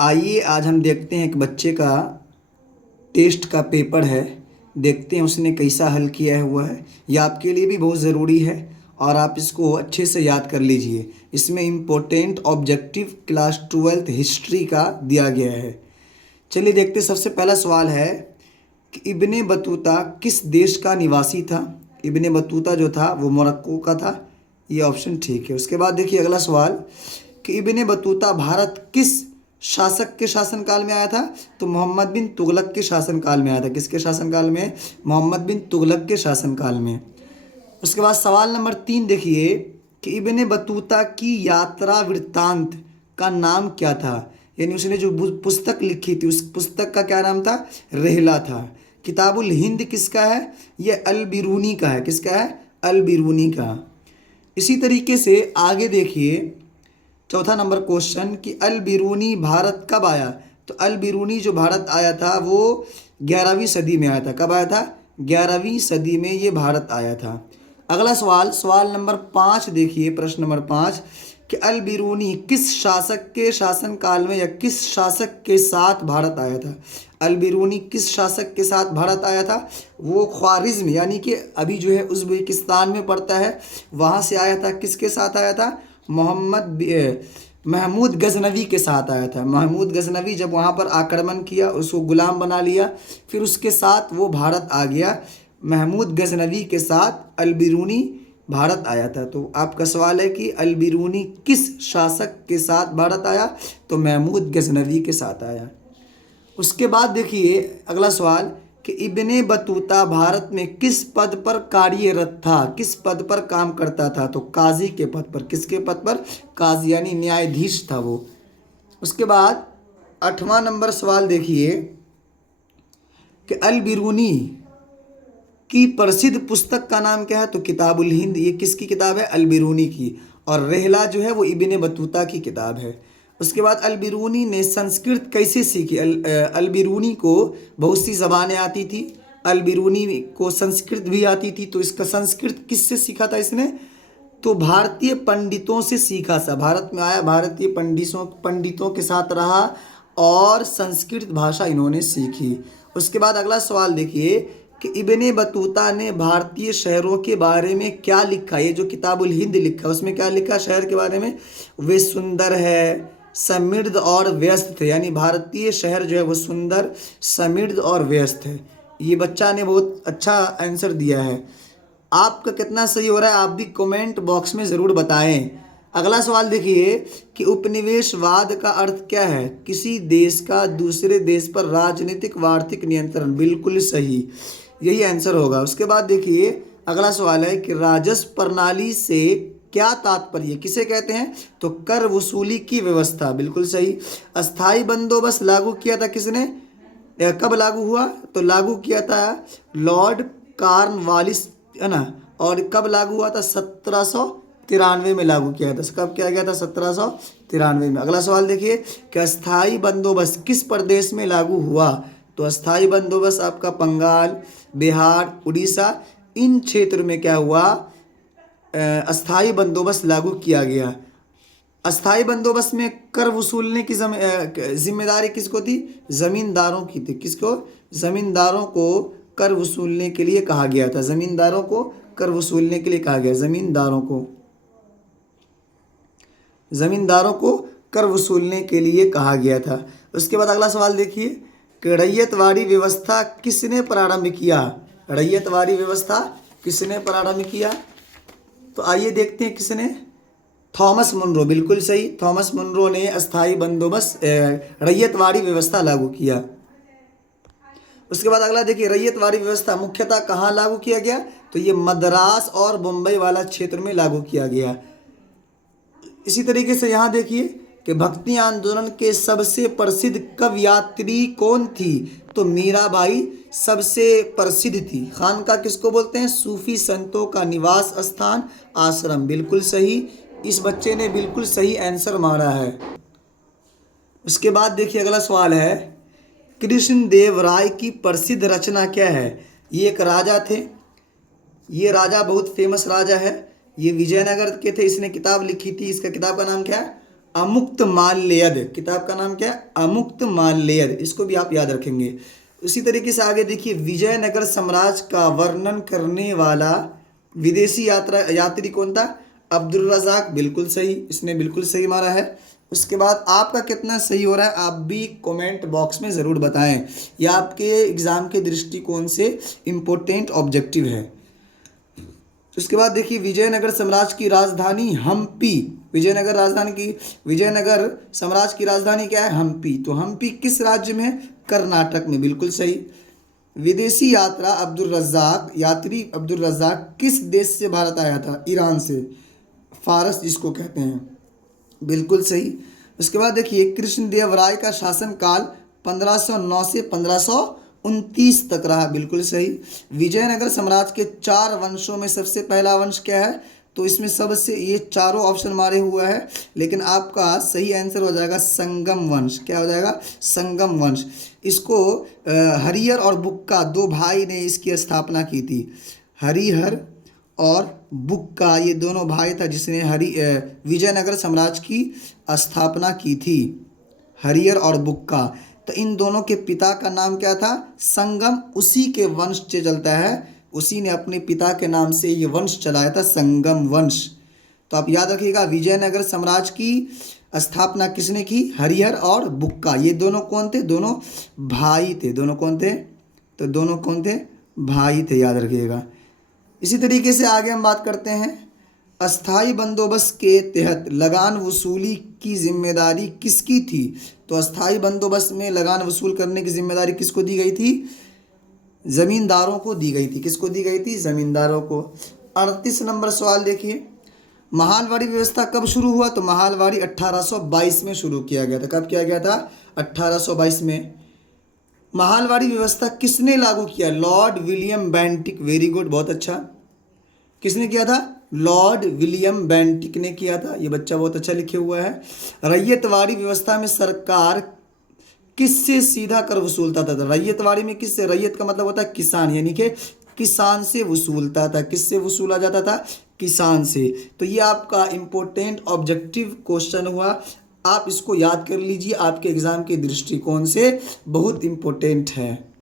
आइए आज हम देखते हैं एक बच्चे का टेस्ट का पेपर है। देखते हैं उसने कैसा हल किया हुआ है। यह आपके लिए भी बहुत ज़रूरी है और आप इसको अच्छे से याद कर लीजिए। इसमें important objective class 12th history का दिया गया है। चलिए देखते, सबसे पहला सवाल है कि इब्ने बतूता किस देश का निवासी था। इब्ने बतूता जो था वो मोरक्को का था। ये ऑप्शन ठीक है। उसके बाद देखिए अगला सवाल कि इब्ने बतूता भारत किस शासक के शासनकाल में आया था। तो मोहम्मद बिन तुगलक के शासनकाल में आया था। किसके शासनकाल में? मोहम्मद बिन तुगलक के शासनकाल में। उसके बाद सवाल नंबर 3 देखिए कि इब्ने बतूता की यात्रा वृत्तांत का नाम क्या था। यानी उसने जो पुस्तक लिखी थी उस पुस्तक का क्या नाम था? रहला था। किताबुल हिंद किसका है? ये अल बिरूनी का है। किसका है? अल बिरूनी का। इसी तरीके से आगे देखिए चौथा नंबर क्वेश्चन कि अल बिरूनी भारत कब आया। तो अल बिरूनी जो भारत आया था वो 11वीं सदी में आया था। कब आया था? 11वीं सदी में ये भारत आया था। अगला सवाल, सवाल नंबर 5 देखिए, प्रश्न नंबर 5 कि अल बिरूनी किस शासक के शासनकाल में या किस शासक के साथ भारत आया था। अल बिरूनी किस शासक के साथ भारत आया था? वो ख्वारिज्म यानी कि अभी जो है उज़्बेकिस्तान में पड़ता है, वहाँ से आया था। किसके साथ आया था? महमूद गजनवी के साथ आया था। महमूद गजनवी जब वहाँ पर आक्रमण किया, उसको गुलाम बना लिया, फिर उसके साथ वो भारत आ गया। महमूद गजनवी के साथ अल बिरूनी भारत आया था। तो आपका सवाल है कि अल बिरूनी किस शासक के साथ भारत आया? तो महमूद गजनवी के साथ आया। उसके बाद देखिए अगला सवाल कि इब्ने बतूता भारत में किस पद पर कार्यरत था। किस पद पर काम करता था? तो काजी के पद पर। किसके पद पर? काजी यानी न्यायाधीश था वो। उसके बाद 8वां नंबर सवाल देखिए कि अल बिरूनी की प्रसिद्ध पुस्तक का नाम क्या है। तो किताबुल हिंद। ये किसकी किताब है? अल बिरूनी की। और रहला जो है वो इब्ने बतूता की किताब है। उसके बाद अल बिरूनी ने संस्कृत कैसे सीखी। अल बिरूनी को बहुत सी ज़बानें आती थी। अल बिरूनी को संस्कृत भी आती थी। तो इसका संस्कृत किससे सीखा था इसने? तो भारतीय पंडितों से सीखा था। भारत में आया, भारतीय पंडितों के साथ रहा और संस्कृत भाषा इन्होंने सीखी। उसके बाद अगला सवाल देखिए कि इब्ने बतूता ने भारतीय शहरों के बारे में क्या लिखा। ये जो किताबुल हिंद लिखा उसमें क्या लिखा शहर के बारे में? वे सुंदर है, समृद्ध और व्यस्त थे। यानी भारतीय शहर जो है वो सुंदर, समृद्ध और व्यस्त है। ये बच्चा ने बहुत अच्छा आंसर दिया है। आपका कितना सही हो रहा है आप भी कमेंट बॉक्स में ज़रूर बताएं। अगला सवाल देखिए कि उपनिवेशवाद का अर्थ क्या है। किसी देश का दूसरे देश पर राजनीतिक व आर्थिक नियंत्रण। बिल्कुल सही, यही आंसर होगा। उसके बाद देखिए अगला सवाल है कि राजस्व प्रणाली से क्या तात्पर्य, किसे कहते हैं? तो कर वसूली की व्यवस्था। बिल्कुल सही। अस्थाई बंदोबस्त लागू किया था किसने? कब लागू हुआ? तो लागू किया था लॉर्ड कॉर्नवालिस, है ना। और कब लागू हुआ था? 1793 में लागू किया था। कब किया गया था? 1793 में। अगला सवाल देखिए कि अस्थाई बंदोबस्त किस प्रदेश में लागू हुआ। तो अस्थाई बंदोबस्त आपका बंगाल, बिहार, उड़ीसा, इन क्षेत्र में क्या हुआ? अस्थाई बंदोबस्त लागू किया गया। अस्थाई बंदोबस्त में कर वसूलने की जिम्मेदारी किसको थी? जमींदारों की थी। किसको? जमींदारों को कर वसूलने के लिए कहा गया था। जमींदारों को कर वसूलने के लिए कहा गया। जमींदारों को कर वसूलने के लिए कहा गया था। उसके बाद अगला सवाल देखिए कि रैयतवाड़ी व्यवस्था किसने प्रारंभ किया। रैयतवाड़ी व्यवस्था किसने प्रारंभ किया? तो आइए देखते हैं किसने। Thomas Munro. बिल्कुल सही, थॉमस मुनरो ने अस्थाई बंदोबस्त रैयतवाड़ी व्यवस्था लागू किया। उसके बाद अगला देखिए रैयतवाड़ी व्यवस्था मुख्यतः कहाँ लागू किया गया। तो ये मद्रास और मुंबई वाला क्षेत्र में लागू किया गया। इसी तरीके से यहाँ देखिए कि भक्ति आंदोलन के सबसे प्रसिद्ध कवयित्री कौन थी। तो मीराबाई सबसे प्रसिद्ध थी। खानका किसको बोलते हैं? सूफी संतों का निवास स्थान, आश्रम। बिल्कुल सही, इस बच्चे ने बिल्कुल सही आंसर मारा है। उसके बाद देखिए अगला सवाल है कृष्णदेव राय की प्रसिद्ध रचना क्या है। ये एक राजा थे। ये राजा बहुत फेमस राजा है। ये विजयनगर के थे। इसने किताब लिखी थी। इसका किताब का नाम क्या है? अमुक्त माल्यद, किताब का नाम क्या है? अमुक्त माल्यद, इसको भी आप याद रखेंगे। उसी तरीके से आगे देखिए, विजयनगर साम्राज्य का वर्णन करने वाला विदेशी यात्री कौन था? अब्दुल रज़ाक, बिल्कुल सही, इसने बिल्कुल सही मारा है। उसके बाद आपका कितना सही हो रहा है आप भी कमेंट बॉक्स में ज़रूर बताएं, यह आपके एग्ज़ाम के दृष्टिकोण से इम्पोर्टेंट ऑब्जेक्टिव है। उसके बाद देखिए, विजयनगर साम्राज्य की राजधानी हम्पी, विजयनगर साम्राज्य की राजधानी क्या है? हम्पी। तो हम्पी किस राज्य में है? कर्नाटक में, बिल्कुल सही। विदेशी यात्री अब्दुल रज़ाक किस देश से भारत आया था? ईरान से, फारस जिसको कहते हैं, बिल्कुल सही। उसके बाद देखिए, कृष्णदेव राय का शासनकाल 1509 से 1529 तक रहा, बिल्कुल सही। विजयनगर साम्राज्य के 4 वंशों में सबसे पहला वंश क्या है? तो इसमें सबसे, ये चारों ऑप्शन मारे हुआ है, लेकिन आपका सही आंसर हो जाएगा संगम वंश। क्या हो जाएगा? संगम वंश। इसको हरिहर और बुक्का, 2 भाई ने इसकी स्थापना की थी। हरिहर और बुक्का, ये दोनों भाई था जिसने विजयनगर साम्राज्य की स्थापना की थी, हरिहर और बुक्का। तो इन दोनों के पिता का नाम क्या था? संगम, उसी के वंश से चलता है, उसी ने अपने पिता के नाम से ये वंश चलाया था, संगम वंश। तो आप याद रखिएगा, विजयनगर साम्राज्य की स्थापना किसने की? हरिहर और बुक्का। ये दोनों कौन थे? दोनों भाई थे। दोनों कौन थे? तो दोनों कौन थे? भाई थे, याद रखिएगा। इसी तरीके से आगे हम बात करते हैं, अस्थाई बंदोबस्त के तहत लगान वसूली की जिम्मेदारी किसकी थी? तो अस्थाई बंदोबस्त में लगान वसूल करने की जिम्मेदारी किसको दी गई थी? जमींदारों को दी गई थी। किसको दी गई थी? जमींदारों को। 38 नंबर सवाल देखिए, महालवाड़ी व्यवस्था कब शुरू हुआ? तो महालवाड़ी 1822 में शुरू किया गया था। कब किया गया था? 1822 में। महालवाड़ी व्यवस्था किसने लागू किया? Lord William Bentinck, very good, बहुत अच्छा। किसने किया था? लॉर्ड विलियम बेंटिक ने किया था। ये बच्चा बहुत अच्छा लिखे हुआ है। रैयतवाड़ी व्यवस्था में सरकार किससे सीधा कर वसूलता था? रैयतवाड़ी में किससे? रैयत का मतलब होता है किसान, यानी कि किसान से वसूलता था। किससे वसूला जाता था? किसान से। तो ये आपका इम्पोर्टेंट ऑब्जेक्टिव क्वेश्चन हुआ, आप इसको याद कर लीजिए, आपके एग्जाम के दृष्टिकोण से बहुत इम्पोर्टेंट है।